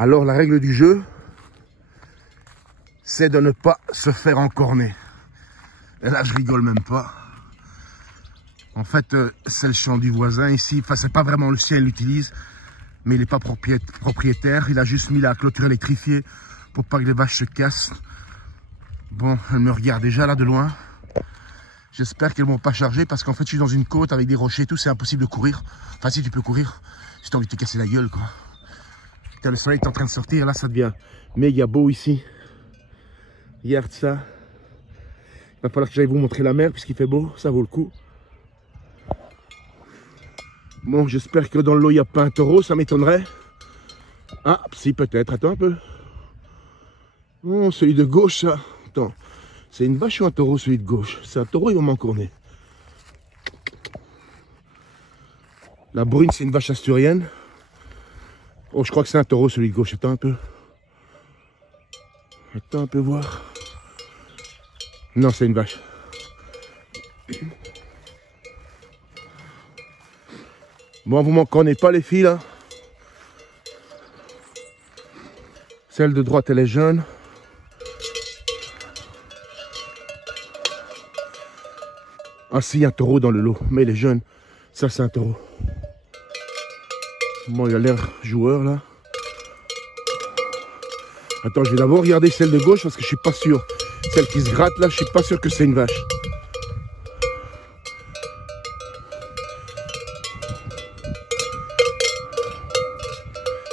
Alors la règle du jeu, c'est de ne pas se faire encorner. Et là je rigole même pas. En fait c'est le champ du voisin ici, enfin c'est pas vraiment le sien, il l'utilise, mais il n'est pas propriétaire, il a juste mis la clôture électrifiée pour pas que les vaches se cassent. Bon, elle me regarde déjà là de loin. J'espère qu'elles ne vont pas charger parce qu'en fait je suis dans une côte avec des rochers et tout, c'est impossible de courir. Enfin si tu peux courir, si tu as envie de te casser la gueule quoi. Putain, le soleil est en train de sortir, là ça devient méga beau ici. Regarde ça. Il va falloir que j'aille vous montrer la mer puisqu'il fait beau, ça vaut le coup. Bon, j'espère que dans l'eau il n'y a pas un taureau, ça m'étonnerait. Ah, si peut-être, attends un peu. Oh, celui de gauche ça. Attends, c'est une vache ou un taureau celui de gauche? C'est un taureau, il va m'encorner. La brune c'est une vache asturienne. Oh, je crois que c'est un taureau celui de gauche, attends un peu. Attends un peu voir. Non, c'est une vache. Bon, vous m'en connaissez pas les filles là. Celle de droite elle est jeune. Ah si, il y a un taureau dans le lot, mais il est jeune. Ça c'est un taureau. Bon, il a l'air joueur là. Attends, je vais d'abord regarder celle de gauche parce que je suis pas sûr. Celle qui se gratte là, je suis pas sûr que c'est une vache.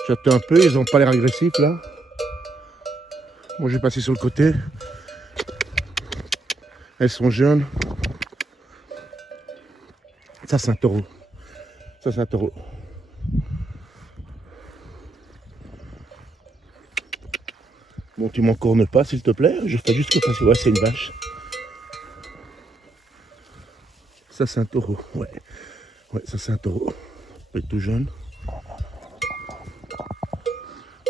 J'attends un peu, ils ont pas l'air agressifs là. Bon, je vais passer sur le côté. Elles sont jeunes. Ça c'est un taureau. Ça c'est un taureau. Bon, tu m'encornes pas s'il te plaît. Je fais juste que passer. Ouais, c'est une vache. Ça c'est un taureau. Ouais. Ouais, ça c'est un taureau. Il est tout jeune.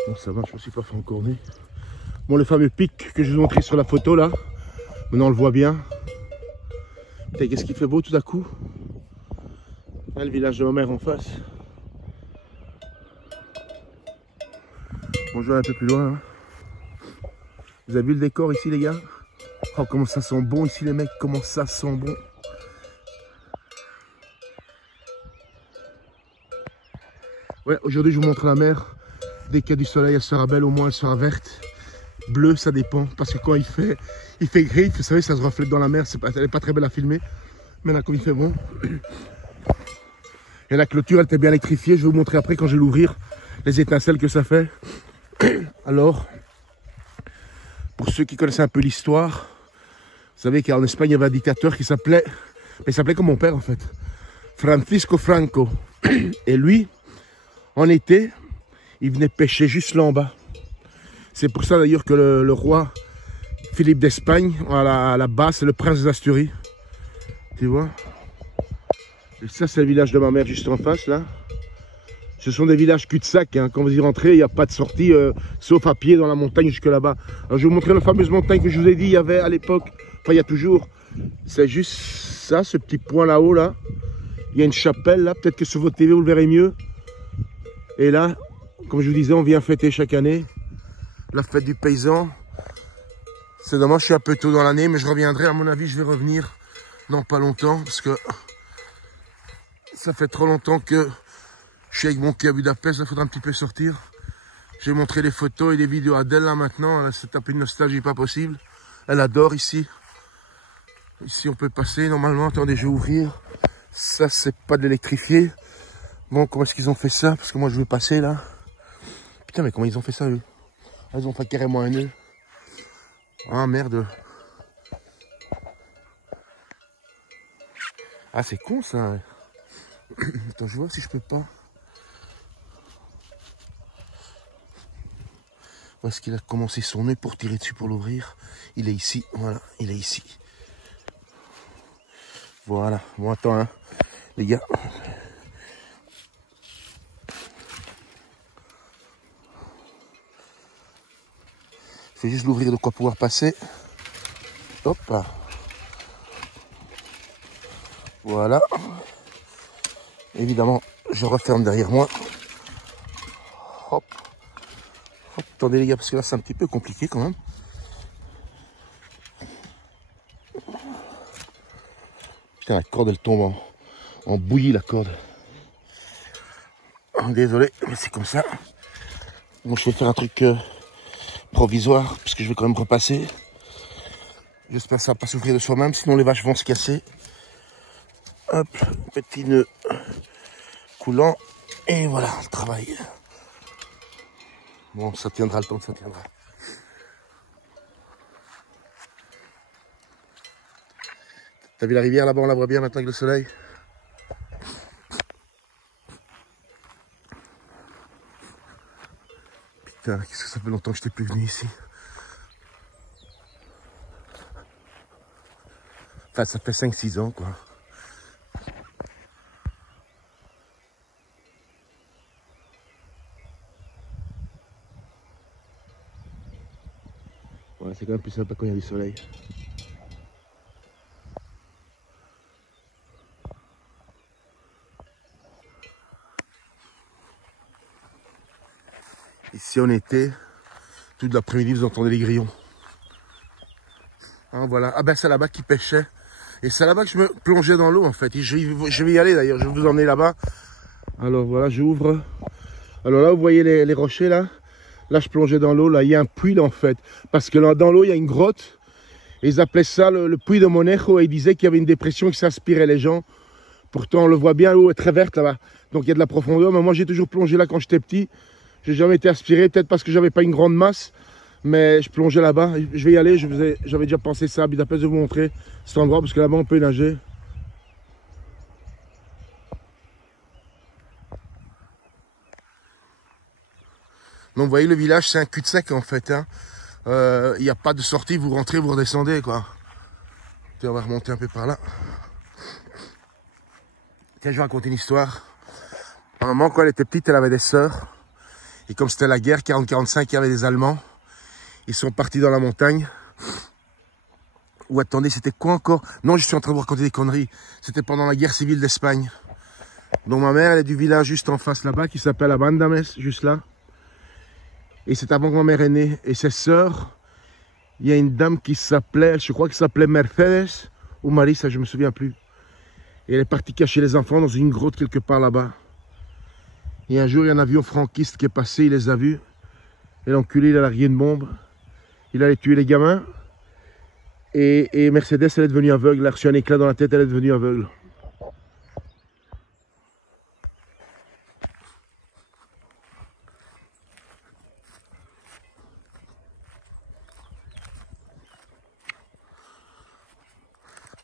Bon, ça va, je me suis pas fait encorner. Bon, le fameux pic que je vous ai montré sur la photo là. Maintenant on le voit bien. Putain, qu'est-ce qu'il fait beau tout à coup. Là, le village de ma mère en face. Bon, je vais un peu plus loin. Hein. Vous avez vu le décor ici les gars? Oh, comment ça sent bon ici les mecs. Comment ça sent bon. Ouais, aujourd'hui je vous montre la mer. Dès qu'il y a du soleil, elle sera belle, au moins elle sera verte. Bleue, ça dépend. Parce que quand il fait gris, vous savez, ça se reflète dans la mer. Elle n'est pas très belle à filmer. Mais là, comme il fait bon. Et la clôture, elle était bien électrifiée. Je vais vous montrer après quand je vais l'ouvrir. Les étincelles que ça fait. Alors, pour ceux qui connaissent un peu l'histoire, vous savez qu'en Espagne, il y avait un dictateur qui s'appelait... Il s'appelait comme mon père en fait. Francisco Franco. Et lui, en été, il venait pêcher juste là en bas. C'est pour ça d'ailleurs que le roi Philippe d'Espagne, à la base, c'est le prince d'Asturie. Tu vois? Et ça, c'est le village de ma mère juste en face, là. Ce sont des villages cul-de-sac. Hein. Quand vous y rentrez, il n'y a pas de sortie, sauf à pied dans la montagne jusque là-bas. Alors, je vais vous montrer la fameuse montagne que je vous ai dit, il y avait à l'époque. Enfin, il y a toujours. C'est juste ça, ce petit point là-haut, là. Il y a une chapelle, là. Peut-être que sur votre TV, vous le verrez mieux. Et là, comme je vous disais, on vient fêter chaque année la fête du paysan. C'est dommage, je suis un peu tôt dans l'année, mais je reviendrai. À mon avis, je vais revenir dans pas longtemps, parce que ça fait trop longtemps que je suis avec mon quai à Budapest. Il faudra un petit peu sortir. Je vais montrer les photos et les vidéos à d'elle là maintenant. C'est un peu de nostalgie, pas possible. Elle adore ici. Ici, on peut passer normalement. Attendez, je vais ouvrir. Ça, c'est pas de l'électrifié. Bon, comment est-ce qu'ils ont fait ça? Parce que moi, je vais passer là. Putain, mais comment ils ont fait ça, eux? Ils ont fait carrément un nœud. Ah, merde. Ah, c'est con, ça. Attends, je vais voir si je peux pas. Où est-ce qu'il a commencé son nœud pour tirer dessus pour l'ouvrir? Il est ici. Voilà, il est ici. Voilà. Bon, attends, hein, les gars. Je vais juste l'ouvrir de quoi pouvoir passer. Hop. Voilà. Évidemment, je referme derrière moi. Hop. attendez les gars, parce que là c'est un petit peu compliqué quand même. Putain, la corde elle tombe en bouillie la corde. Oh, désolé, mais c'est comme ça. Bon, je vais faire un truc provisoire, parce que je vais quand même repasser. J'espère que ça va pas s'ouvrir de soi-même, sinon les vaches vont se casser. Hop, petit nœud coulant. Et voilà, le travail. Bon, ça tiendra le temps que ça tiendra. T'as vu la rivière là-bas, on la voit bien maintenant avec le soleil. Putain, qu'est-ce que ça fait longtemps que je t'ai plus venu ici. Enfin, ça fait 5-6 ans, quoi. Ouais, c'est quand même plus sympa quand il y a du soleil. Ici on était, toute l'après-midi vous entendez les grillons. Hein, voilà, ah ben c'est là-bas qui pêchait. Et c'est là-bas que je me plongeais dans l'eau en fait. Et je vais y aller d'ailleurs, je vais vous emmener là-bas. Alors voilà, j'ouvre. Alors là vous voyez les rochers là. Là je plongeais dans l'eau, là il y a un puits là, en fait. Parce que là dans l'eau il y a une grotte. Et ils appelaient ça le puits de Monejo. Et ils disaient qu'il y avait une dépression qui s'inspirait les gens. Pourtant on le voit bien, l'eau est très verte là-bas. Donc il y a de la profondeur. Mais moi j'ai toujours plongé là quand j'étais petit. J'ai jamais été aspiré, peut-être parce que j'avais pas une grande masse, mais je plongeais là-bas. Je vais y aller, j'avais déjà pensé ça à Budapest de vous montrer cet endroit, parce que là-bas on peut y nager. Donc vous voyez le village, c'est un cul-de-sac en fait. Hein. Il n'y a pas de sortie, vous rentrez, vous redescendez quoi. Tiens, on va remonter un peu par là. Tiens, je vais raconter une histoire. Ma maman, quand elle était petite, elle avait des sœurs. Et comme c'était la guerre, 40-45, il y avait des Allemands. Ils sont partis dans la montagne. Ou attendez, c'était quoi encore? Non, je suis en train de vous raconter des conneries. C'était pendant la guerre civile d'Espagne. Donc ma mère, elle est du village juste en face là-bas, qui s'appelle Abandames, juste là. Et c'est avant que ma mère est née. Et ses sœurs, il y a une dame qui s'appelait, je crois qu'elle s'appelait Mercedes, ou Marisa, je me souviens plus. Et elle est partie cacher les enfants dans une grotte quelque part là-bas. Et un jour, il y a un avion franquiste qui est passé, il les a vus. Et l'enculé, il a largué une bombe. Il allait tuer les gamins. Et Mercedes, elle est devenue aveugle. Elle a reçu un éclat dans la tête, elle est devenue aveugle.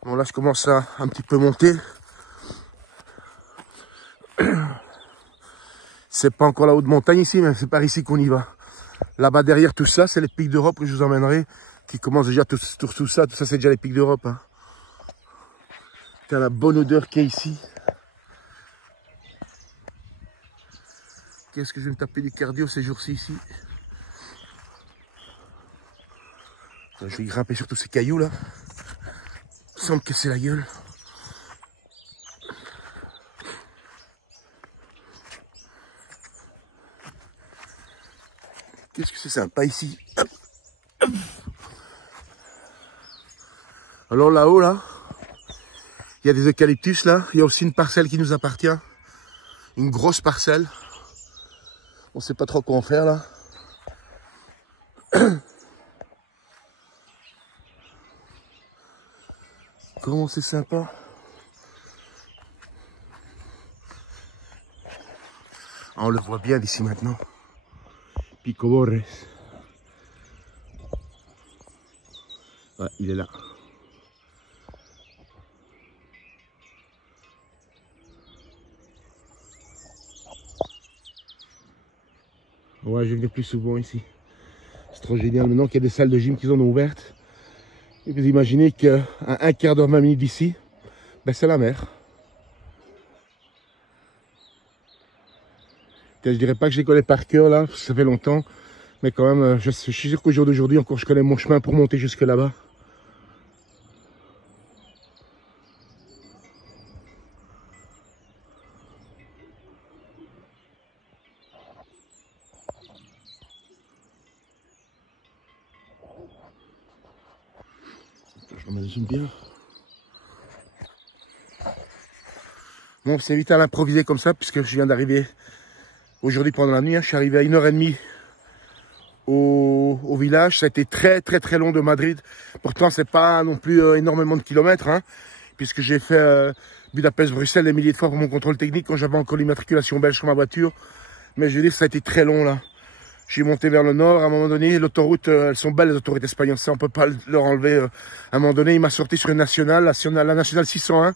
Bon, là, je commence à un petit peu monter. C'est pas encore la haute montagne ici, mais c'est par ici qu'on y va. Là-bas, derrière tout ça, c'est les pics d'Europe que je vous emmènerai. Qui commencent déjà tout ça c'est déjà les pics d'Europe. Hein. T'as la bonne odeur qu'il y a ici. Qu'est-ce que je vais me taper du cardio ces jours-ci ici. Je vais grimper sur tous ces cailloux là. Sans me casser la gueule. Qu'est-ce que c'est sympa ici. Hop, hop. Alors là-haut là, il y a des eucalyptus là. Il y a aussi une parcelle qui nous appartient. Une grosse parcelle. On ne sait pas trop quoi en faire là. Comment c'est sympa. Ah, on le voit bien d'ici maintenant. Pico Borres. Ouais, il est là. Ouais, je vais venir plus souvent ici. C'est trop génial. Maintenant qu'il y a des salles de gym qui sont ouvertes. Et vous imaginez qu'à un quart d'heure, 20 minutes d'ici, ben c'est la mer. Je dirais pas que je les connais par cœur là, ça fait longtemps. Mais quand même, je suis sûr qu'au jour d'aujourd'hui, encore je connais mon chemin pour monter jusque là-bas. J'aime bien. Bon, c'est vite à l'improviser comme ça, puisque je viens d'arriver aujourd'hui pendant la nuit. Hein. Je suis arrivé à 1h30 au village. Ça a été très long de Madrid. Pourtant, c'est pas non plus énormément de kilomètres, hein, puisque j'ai fait Budapest-Bruxelles des milliers de fois pour mon contrôle technique quand j'avais encore l'immatriculation belge sur ma voiture. Mais je veux dire, ça a été très long là. J'ai monté vers le nord. À un moment donné, l'autoroute, elles sont belles les autoroutes espagnoles. Ça, on peut pas leur enlever. À un moment donné, il m'a sorti sur une nationale, la nationale 601.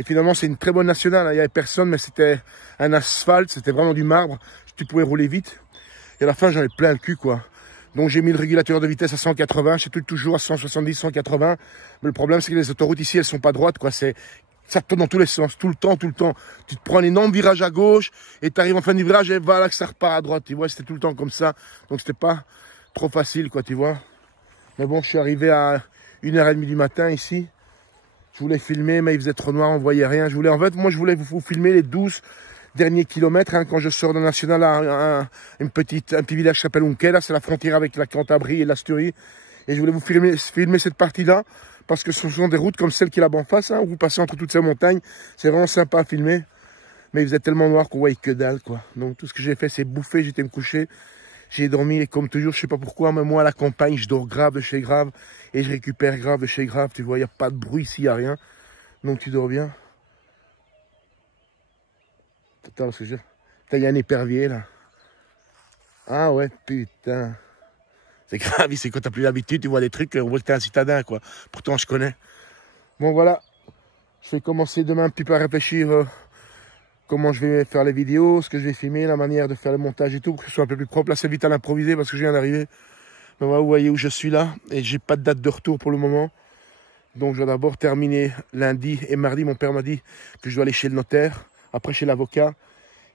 Et finalement, c'est une très bonne nationale. Il n'y avait personne, mais c'était un asphalte. C'était vraiment du marbre. Tu pouvais rouler vite. Et à la fin, j'en ai plein le cul, quoi. Donc, j'ai mis le régulateur de vitesse à 180. Je suis toujours à 170, 180. Mais le problème, c'est que les autoroutes ici, elles sont pas droites, quoi. Ça tourne dans tous les sens, tout le temps. Tu te prends un énorme virage à gauche et tu arrives en fin du virage et voilà que ça repart à droite, tu vois. C'était tout le temps comme ça. Donc, c'était pas trop facile, quoi, tu vois. Mais bon, je suis arrivé à 1h30 du matin ici. Je voulais filmer, mais il faisait trop noir, on voyait rien. Moi, je voulais vous filmer les 12 derniers kilomètres, hein, quand je sors de National à un petit village qui s'appelle Unquera, c'est la frontière avec la Cantabrie et l'Asturie. Et je voulais vous filmer cette partie-là, parce que ce sont des routes comme celle qui est là-bas en face, hein, où vous passez entre toutes ces montagnes. C'est vraiment sympa à filmer. Mais il faisait tellement noir qu'on voyait que dalle, quoi. Donc tout ce que j'ai fait, c'est bouffer, j'étais me coucher. J'ai dormi, et comme toujours, je sais pas pourquoi, mais moi à la campagne, je dors grave de chez grave. Et je récupère grave de chez grave. Tu vois, il n'y a pas de bruit ici, il n'y a rien. Donc tu dors bien. Attends, ce que je... Il y a un épervier là. Ah ouais, putain. C'est grave, c'est quand t'as plus l'habitude, tu vois des trucs, on voit que t'es un citadin, quoi. Pourtant, je connais. Bon, voilà. Je vais commencer demain un petit peu à réfléchir comment je vais faire les vidéos, ce que je vais filmer, la manière de faire le montage et tout, pour que ce soit un peu plus propre. Là, c'est vite à l'improviser parce que je viens d'arriver. Mais voilà, vous voyez où je suis là. Et j'ai pas de date de retour pour le moment. Donc, je vais d'abord terminer lundi et mardi. Mon père m'a dit que je dois aller chez le notaire, après chez l'avocat.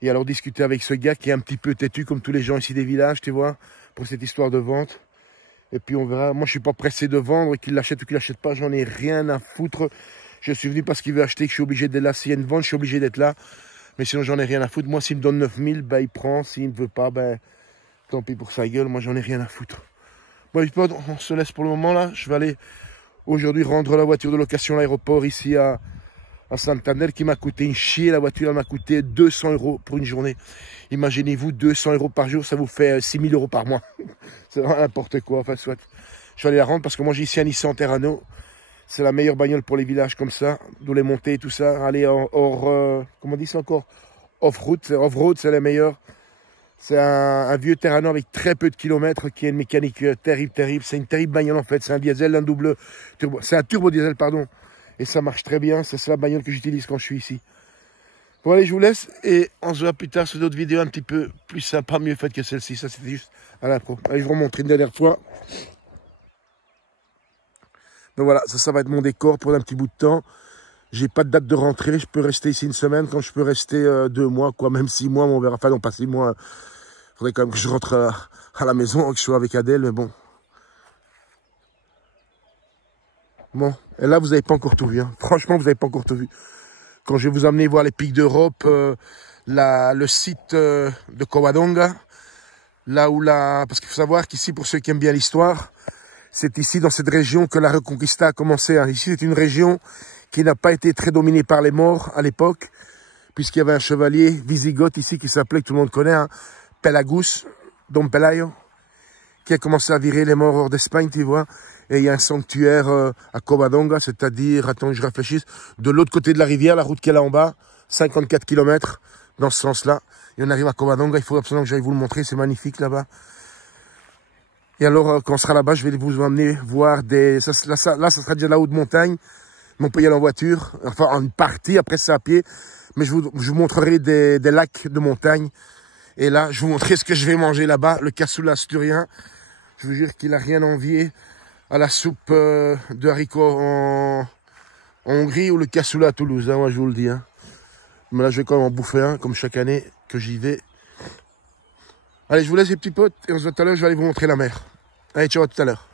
Et alors discuter avec ce gars qui est un petit peu têtu, comme tous les gens ici des villages, tu vois, pour cette histoire de vente. Et puis on verra. Moi, je suis pas pressé de vendre, qu'il l'achète ou qu'il l'achète pas, j'en ai rien à foutre. Je suis venu parce qu'il veut acheter, que je suis obligé d'être là. S'il y a une vente, je suis obligé d'être là. Mais sinon, j'en ai rien à foutre. Moi, s'il me donne 9000, ben, il prend. S'il ne veut pas, ben, tant pis pour sa gueule. Moi, j'en ai rien à foutre. Bon, on se laisse pour le moment, là. Je vais aller aujourd'hui rendre la voiture de location à l'aéroport, ici à Santander, qui m'a coûté une chier. La voiture, elle m'a coûté 200 € pour une journée. Imaginez-vous, 200 € par jour, ça vous fait 6000 € par mois. C'est vraiment n'importe quoi. Enfin, soit. Je vais aller la rendre parce que moi, j'ai ici un Nissan Terrano. C'est la meilleure bagnole pour les villages comme ça, d'où les montées et tout ça. Aller comment on dit ça encore? Off-road, c'est la meilleure. C'est un vieux Terrano avec très peu de kilomètres, qui a une mécanique terrible. C'est une terrible bagnole en fait. C'est un diesel, un double turbo. C'est un turbo diesel, pardon. Et ça marche très bien. C'est la bagnole que j'utilise quand je suis ici. Bon, allez, je vous laisse. Et on se voit plus tard sur d'autres vidéos un petit peu plus sympas, mieux faites que celle-ci. Ça, c'était juste à l'impro. Allez, je vous remontre une dernière fois. Donc voilà, ça va être mon décor pour un petit bout de temps. J'ai pas de date de rentrée. Je peux rester ici une semaine, quand je peux rester 2 mois, quoi. Même 6 mois, on verra. Enfin, non, pas 6 mois. Faudrait quand même que je rentre à la maison, que je sois avec Adèle, mais bon. Bon, et là, vous n'avez pas encore tout vu. Hein. Franchement, vous n'avez pas encore tout vu. Quand je vais vous amener voir les pics d'Europe, le site de Covadonga, là où parce qu'il faut savoir qu'ici, pour ceux qui aiment bien l'histoire, c'est ici, dans cette région, que la Reconquista a commencé. Hein. Ici, c'est une région qui n'a pas été très dominée par les Maures à l'époque, puisqu'il y avait un chevalier wisigoth ici qui s'appelait, que tout le monde connaît, hein, Pelagus, Dom Pelayo, qui a commencé à virer les Maures hors d'Espagne, tu vois. Et il y a un sanctuaire à Covadonga, c'est-à-dire, attends que je réfléchisse, de l'autre côté de la rivière, la route qui est là en bas, 54 km dans ce sens-là. Et on arrive à Covadonga, il faut absolument que j'aille vous le montrer, c'est magnifique là-bas. Et alors, quand on sera là-bas, je vais vous emmener voir là, ça sera déjà la haute montagne. Mais on peut y aller en voiture, enfin en partie, après c'est à pied. Mais je vous montrerai des lacs de montagne. Et là, je vous montrerai ce que je vais manger là-bas, le cassoulet asturien. Je vous jure qu'il n'a rien envié à la soupe de haricots en Hongrie ou le cassoulet à Toulouse, hein, moi je vous le dis. Hein. Mais là, je vais quand même en bouffer un, comme chaque année que j'y vais. Allez, je vous laisse les petits potes et on se voit tout à l'heure, je vais aller vous montrer la mer. Allez, ciao, à tout à l'heure.